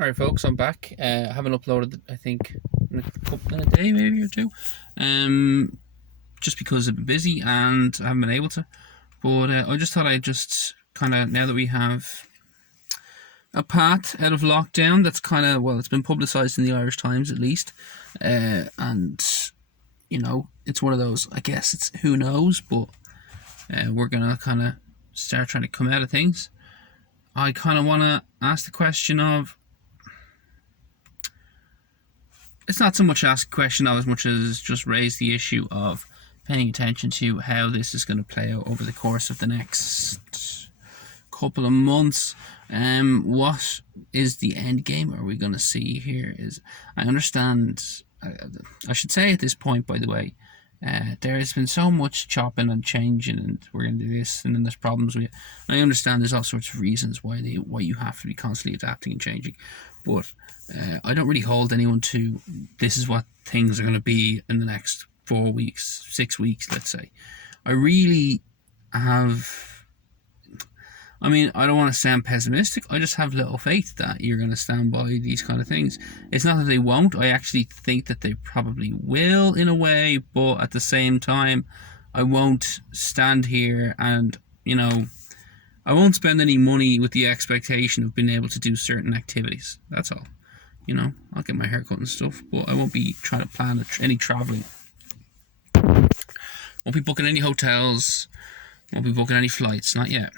Alright folks, I'm back. I haven't uploaded, I think, in a day maybe or two. Just because I've been busy and I haven't been able to. But I just thought I'd just kind of, now that we have a path out of lockdown that's kind of, well, it's been publicised in the Irish Times at least. And, it's one of those, I guess it's who knows, but we're going to kind of start trying to come out of things. I kind of want to ask the question of, it's not so much ask a question of as much as just raise the issue of paying attention to how this is going to play out over the course of the next couple of months. What is the end game are we going to see here? I understand, I should say at this point, by the way, there has been so much chopping and changing, and we're going to do this, and then there's problems with it. I understand there's all sorts of reasons why you have to be constantly adapting and changing, but I don't really hold anyone to this is what things are going to be in the next 4 weeks, 6 weeks, let's say. I really have. I mean, I don't want to sound pessimistic. I just have little faith that you're going to stand by these kind of things. It's not that they won't. I actually think that they probably will in a way, but at the same time, I won't stand here and, I won't spend any money with the expectation of being able to do certain activities. That's all. I'll get my hair cut and stuff, but I won't be trying to plan any travelling. Won't be booking any hotels. Won't be booking any flights. Not yet.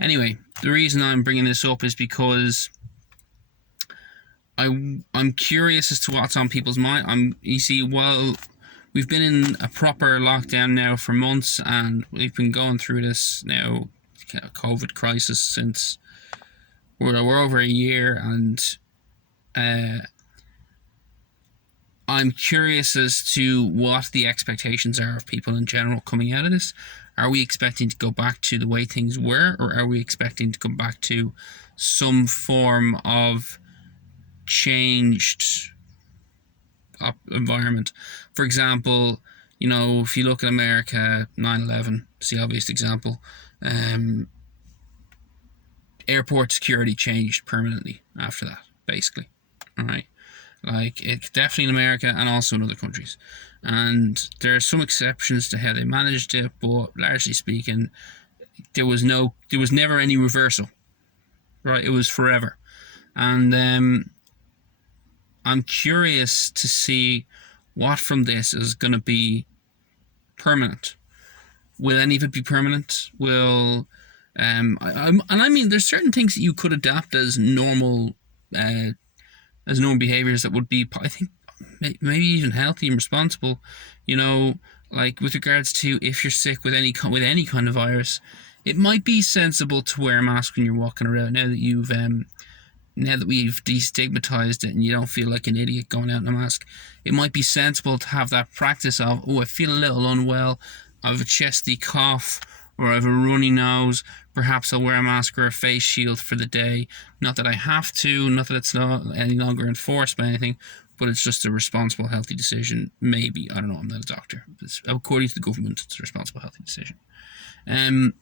Anyway, the reason I'm bringing this up is because I'm curious as to what's on people's mind. While we've been in a proper lockdown now for months, and we've been going through this now COVID crisis since we're over a year, and I'm curious as to what the expectations are of people in general coming out of this. Are we expecting to go back to the way things were, or are we expecting to come back to some form of changed environment? For example, if you look at America, 9/11, it's the obvious example. Airport security changed permanently after that, basically. All right. Like, it's definitely in America and also in other countries. And there are some exceptions to how they managed it, but largely speaking, there was never any reversal. Right? It was forever. And I'm curious to see what from this is going to be permanent. Will any of it be permanent? Will I mean, there's certain things that you could adapt as normal behaviors that would be, I think, maybe even healthy and responsible. Like with regards to if you're sick with any kind of virus, it might be sensible to wear a mask when you're walking around. Now that we've destigmatized it and you don't feel like an idiot going out in a mask, it might be sensible to have that practice of, I feel a little unwell, I have a chesty cough, or I have a runny nose, perhaps I'll wear a mask or a face shield for the day. Not that I have to, not that it's not any longer enforced by anything, but it's just a responsible, healthy decision. Maybe. I don't know, I'm not a doctor. According to the government, it's a responsible, healthy decision. And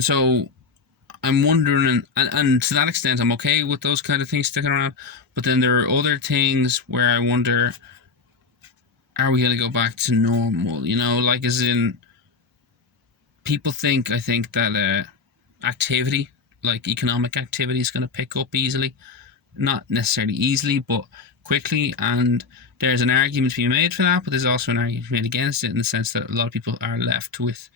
so I'm wondering, and to that extent, I'm okay with those kind of things sticking around. But then there are other things where I wonder, are we going to go back to normal? Like as in, people I think that activity, like economic activity, is going to pick up easily. Not necessarily easily, but quickly. And there's an argument to be made for that, but there's also an argument made against it in the sense that a lot of people are left with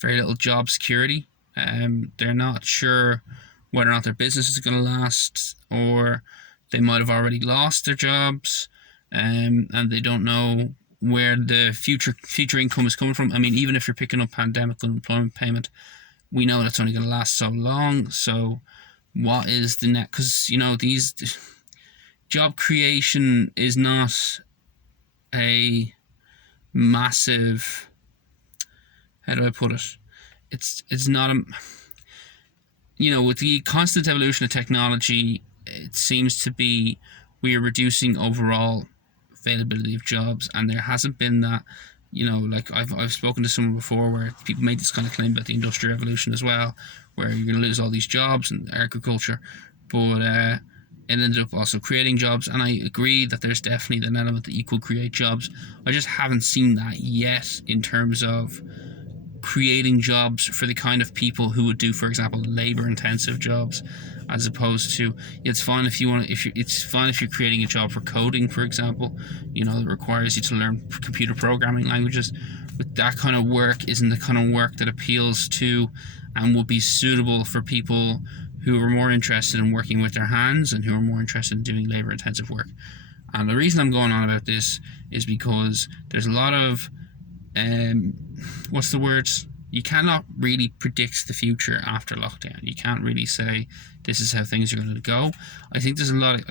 very little job security. They're not sure whether or not their business is going to last, or they might have already lost their jobs, and they don't know where the future income is coming from. I mean, even if you're picking up pandemic unemployment payment, we know that's only going to last so long. So what is the net? Because, these job creation is not a massive, how do I put it? It's not a, with the constant evolution of technology, it seems to be we are reducing overall availability of jobs, and there hasn't been that, like I've spoken to someone before where people made this kind of claim about the industrial revolution as well, where you're going to lose all these jobs in agriculture, but it ended up also creating jobs. And I agree that there's definitely an element that you could create jobs. I just haven't seen that yet in terms of creating jobs for the kind of people who would do, for example, labor-intensive jobs, as opposed to, it's fine if you want, it's fine if you're creating a job for coding, for example, that requires you to learn computer programming languages. But that kind of work isn't the kind of work that appeals to and will be suitable for people who are more interested in working with their hands and who are more interested in doing labor-intensive work. And the reason I'm going on about this is because there's a lot of what's the words? You cannot really predict the future after lockdown. You can't really say this is how things are going to go. I think there's a lot of,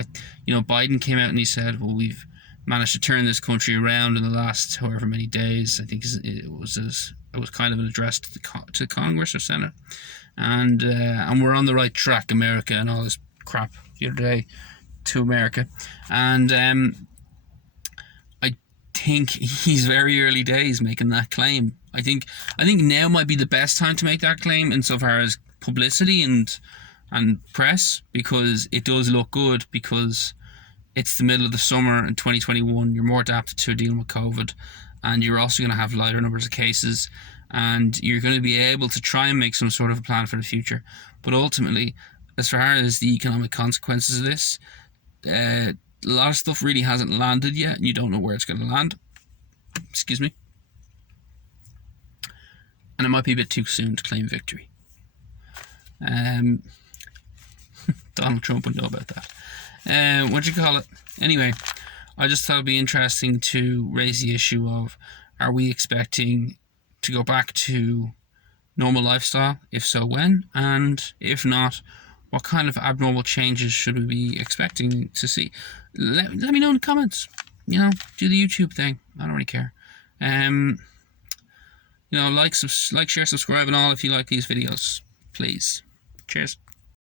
Biden came out and he said, well, we've managed to turn this country around in the last however many days. I think it was kind of an address to Congress or Senate, and we're on the right track, America, and all this crap the other day to America, and I think he's very early days making that claim. I think now might be the best time to make that claim insofar as publicity and press, because it does look good, because it's the middle of the summer in 2021. You're more adapted to dealing with COVID, and you're also going to have lighter numbers of cases, and you're going to be able to try and make some sort of a plan for the future. But ultimately, as far as the economic consequences of this, a lot of stuff really hasn't landed yet, and you don't know where it's going to land. Excuse me. And it might be a bit too soon to claim victory. Donald Trump would know about that. What do you call it? Anyway, I just thought it'd be interesting to raise the issue of, are we expecting to go back to normal lifestyle? If so, when? And if not, what kind of abnormal changes should we be expecting to see? Let me know in the comments. Do the YouTube thing. I don't really care. Like, share, subscribe, and all if you like these videos. Please. Cheers.